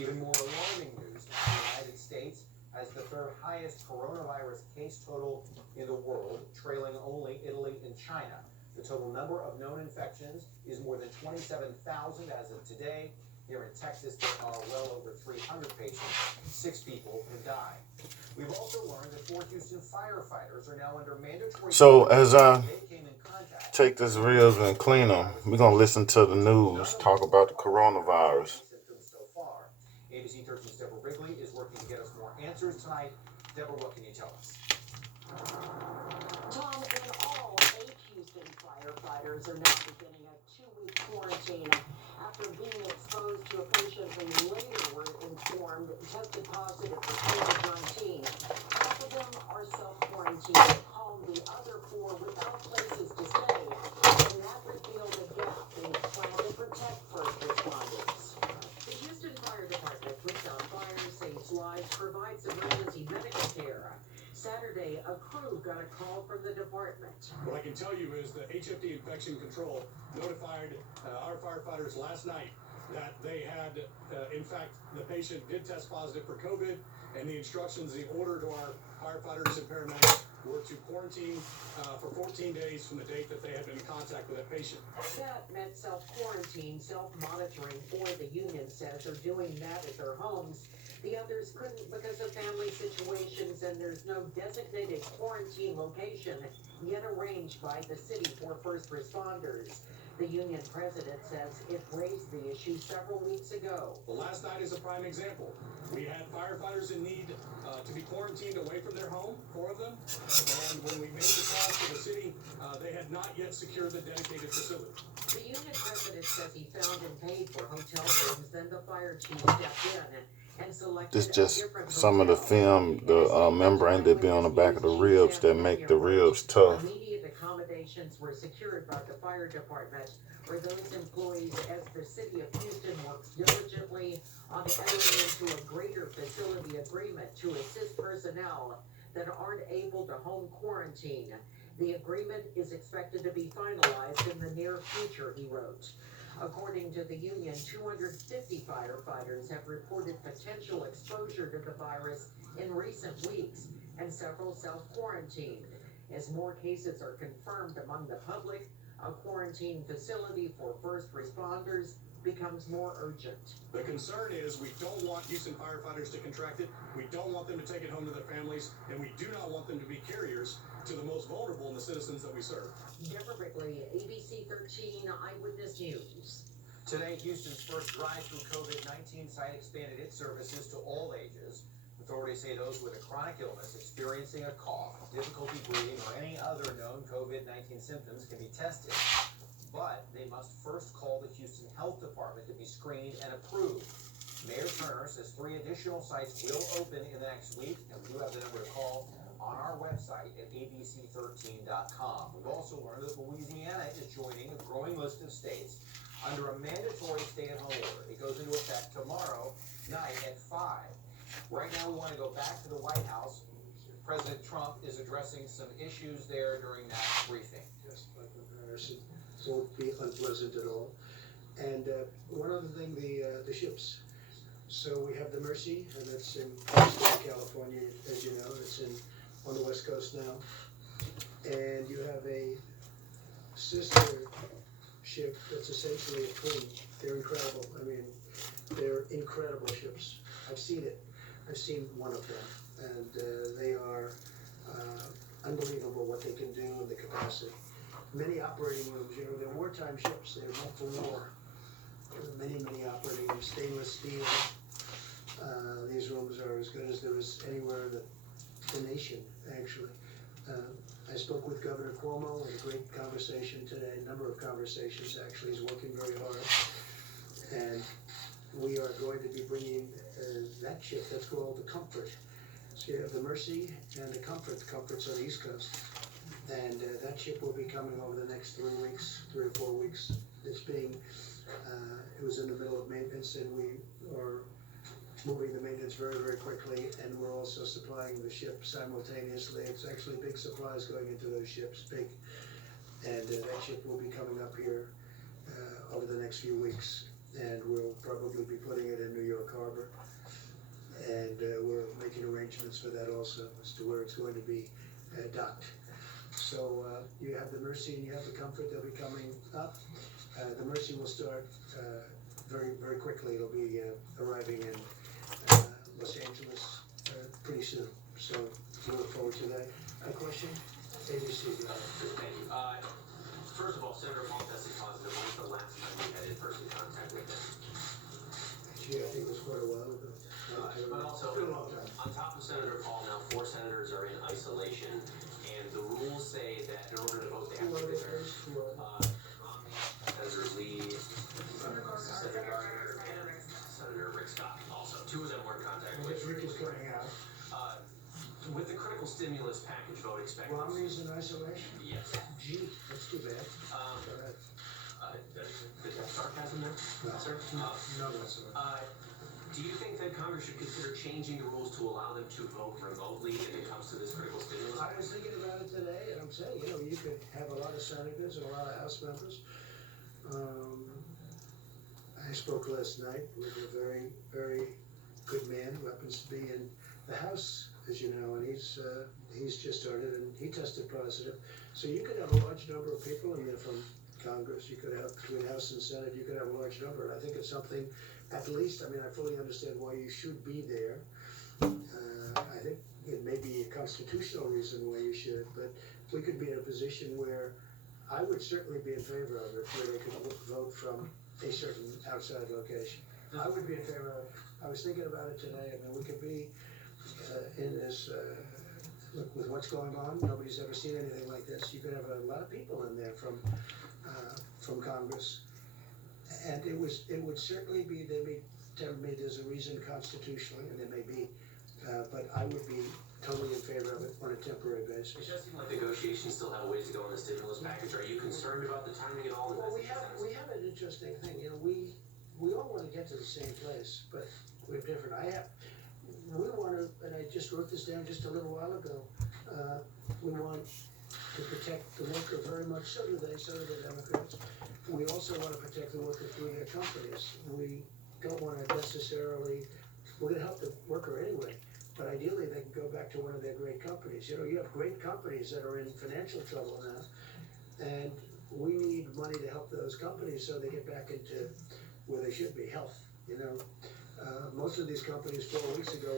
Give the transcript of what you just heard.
Even more alarming news, the United States has the third highest coronavirus case total in the world, trailing only Italy and China. The total number of known infections is more than 27,000 as of today. Here in Texas, there are well over 300 patients. 6 people have died. We've also learned that 4 Houston firefighters are now under mandatory. So as I take this ribs and clean them, we're gonna listen to the news talk about the coronavirus. So far, ABC 13's Deborah Wrigley is working to get us more answers tonight. Deborah, what can you tell us? Tom, in all, 8 Houston firefighters are now beginning a 2-week quarantine after being exposed to a patient who later were informed tested positive for COVID-19. Half of them are self-quarantined at home, the other 4 without places to stay, and that revealed a gap in its plan to protect first responders. The Houston Fire Department puts out fires, saves lives, provides emergency medical care. Saturday, a crew got a call from the department. What I can tell you is that HFD Infection Control notified our firefighters last night that they had, in fact, the patient did test positive for COVID, and the instructions, the order to our firefighters and paramedics were to quarantine for 14 days from the date that they had been in contact with that patient. That meant self-quarantine, self-monitoring, or the union says they're doing that at their homes. The others couldn't because of family situations, and there's no designated quarantine location yet arranged by the city for first responders. The union president says it raised the issue several weeks ago. Well, last night is a prime example. We had firefighters in need to be quarantined away from their home, 4 of them, and when we made the call to the city, they had not yet secured the dedicated facility. The union president says he found and paid for hotel rooms, then the fire chief stepped in and selected This just some of the film, the membrane that be on the back of the ribs that make the ribs tough. Immediate accommodations were secured by the fire department, where those employees, as the city of Houston works diligently on entering into a greater facility agreement to assist personnel that aren't able to home quarantine. The agreement is expected to be finalized in the near future, he wrote. According to the union, 250 firefighters have reported potential exposure to the virus in recent weeks, and several self-quarantined. As more cases are confirmed among the public, a quarantine facility for first responders becomes more urgent. The concern is we don't want Houston firefighters to contract it, we don't want them to take it home to their families, and we do not want them to be carriers to the most vulnerable in the citizens that we serve. Deborah Wrigley, ABC 13 Eyewitness News. Today, Houston's first drive-through COVID-19 site expanded its services to all ages. Authorities say those with a chronic illness, experiencing a cough, difficulty breathing, or any other known COVID-19 symptoms can be tested. But they must first call the Houston Health Department to be screened and approved. Mayor Turner says 3 additional sites will open in the next week, and we do have the number to call on our website at abc13.com. We've also learned that Louisiana is joining a growing list of states under a mandatory stay-at-home order. It goes into effect tomorrow night at 5. Right now, we want to go back to the White House. President Trump is addressing some issues there during that briefing. Yes, by comparison, won't be unpleasant at all. And one other thing, the ships. So we have the Mercy, and that's in California, as you know. It's on the West Coast now. And you have a sister ship that's essentially a twin. They're incredible. I mean, they're incredible ships. I've seen it. I've seen one of them, and they are unbelievable what they can do and the capacity. Many operating rooms, you know, they're wartime ships. They're meant for war. Many operating rooms, stainless steel. These rooms are as good as there is anywhere in the nation, actually. I spoke with Governor Cuomo, had a great conversation today, a number of conversations actually. He's working very hard. And we are going to be bringing that ship, that's called the Comfort. So you have the Mercy and the Comfort. The Comfort's on the East Coast. And that ship will be coming over the next 3 weeks, 3 or 4 weeks. It's being, it was in the middle of maintenance, and we are moving the maintenance very quickly, and we're also supplying the ship simultaneously. It's actually big supplies going into those ships, big. And that ship will be coming up here over the next few weeks. and we'll probably be putting it in New York Harbor. And we're making arrangements for that also, as to where it's going to be docked. So you have the Mercy and you have the Comfort. They'll be coming up. The Mercy will start very, very quickly. It'll be arriving in Los Angeles pretty soon. So we look forward to that. A question? ABC. Thank you. First of all, Senator Paul tested positive. When was the last time you had in-person contact with him? Gee, I think it was quite a while ago. But also, Been a long time. on top of Senator Paul, now 4 senators are in isolation, and the rules say that in order to vote, they have to be there. Romney, Senator Lee, Senator Gardner, and Senator Rick Scott also. 2 of them were in contact with. Rick is coming out. With the critical stimulus package vote expected. Romney's in isolation? Yes. Gee, that's too bad. Did that sarcasm there? No. Sir? No, that's all right. Do you think that Congress should consider changing the rules to allow them to vote remotely if it comes to this critical stimulus? I was thinking about it today, and I'm saying, you could have a lot of senators and a lot of House members. I spoke last night with a very, very good man who happens to be in the House, as you know, and he's just started, and he tested positive. So you could have a large number of people in there from Congress. You could have, between House and Senate, you could have a large number. And I think it's something, at least, I fully understand why you should be there. I think it may be a constitutional reason why you should, but we could be in a position where I would certainly be in favor of it, where they could vote from a certain outside location. I would be in favor of it. I was thinking about it today. We could be in this, look, with what's going on, nobody's ever seen anything like this. You could have a lot of people in there from Congress. And it would certainly be, they may tell me there's a reason constitutionally, and there may be, but I would be totally in favor of it on a temporary basis. It does seem like negotiations still have a ways to go in the stimulus package. Are you concerned about the timing at all? Well, we have an interesting thing, we all want to get to the same place, but we're different. We want to, and I just wrote this down just a little while ago, we want to protect the worker very much, so do the Democrats. We also want to protect the worker through their companies. We don't want to necessarily, we're going to help the worker anyway, but ideally they can go back to one of their great companies. You have great companies that are in financial trouble now, and we need money to help those companies so they get back into where they should be, health. Most of these companies 4 weeks ago